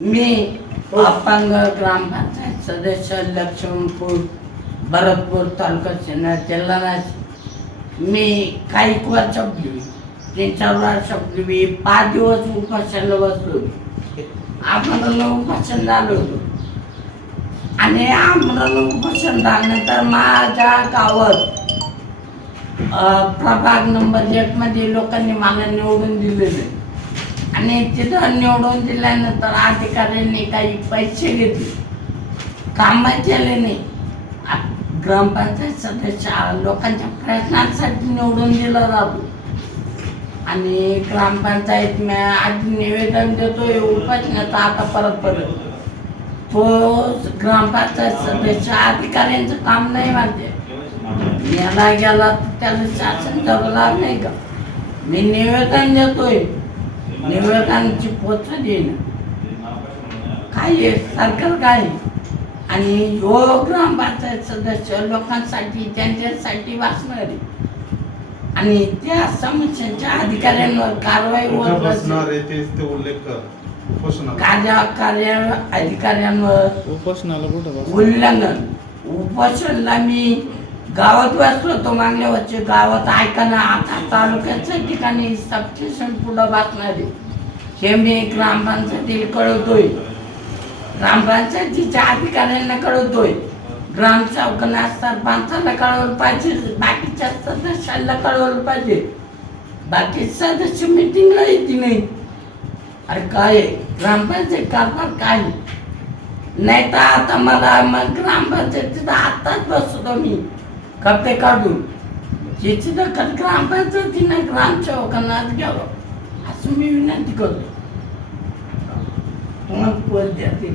मी अपंग ग्रामपंचायत सदस्य लक्ष्मणपूर भरतपूर तालुका सिन्नर जिल्हा मी काही वर्षापूर्वी तीन चार वर्षापूर्वी पाच दिवस उपासनाला बसलो आम्हाला उपासन झालो होतो. आणि आम्हाला उपासन झाल्यानंतर माझ्या गावात प्रभाग नंबर एकमध्ये लोकांनी मला निवडून दिलेलं आणि तिथं निवडून दिल्यानंतर अधिकाऱ्यांनी काही पैसे घेतले. कामं केले नाही. ग्रामपंचायत सदस्य लोकांच्या प्रश्नांसाठी निवडून दिलं जातो आणि ग्रामपंचायत मी आधी निवेदन देतो उपासण्याचं आता परत परत. तो ग्रामपंचायत सदस्य अधिकाऱ्यांचं काम नाही मानते याला गेला तर त्याला शासन जगणार नाही का? मी निवेदन देतोय. निवेदनाची पोच देईन काय आहे, सरकार काय? आणि यो ग्रामपंचायत सदस्य लोकांसाठी त्यांच्यासाठी वाचणार आहे. आणि त्या समस्यांच्या अधिकाऱ्यांवर कारवाई कार्य अधिकाऱ्यांवर उपोषणाला कुठं उल्लंघन. उपोषणला मी गावात बसलो तो मागल्या वर्षी गावात ऐकाना आता तालुक्याच्या ठिकाणी सबस्टेशन पुढं बसणार हे मी ग्रामपंचायतीला कळवतोय. ग्रामपंचायतीच्या अधिकाऱ्यांना कळवतोय. ग्रामसेवकांना सरपंचाला कळवलं पाहिजे बाकीच्या सदस्याला कळवलं पाहिजे. बाकी सदस्य मिटिंगला येते नाही. अरे काय ग्रामपंचायत कारभार काय? नाही तर आता मला मग ग्रामपंचायतीत आत्ताच बसतो मी. कप्पे काढून. त्याची दखल ग्रामपंचायतीने ग्रामसेवकांनाच घ्यावं असं मी विनंती करतो. तुम्हाला पोच द्या ते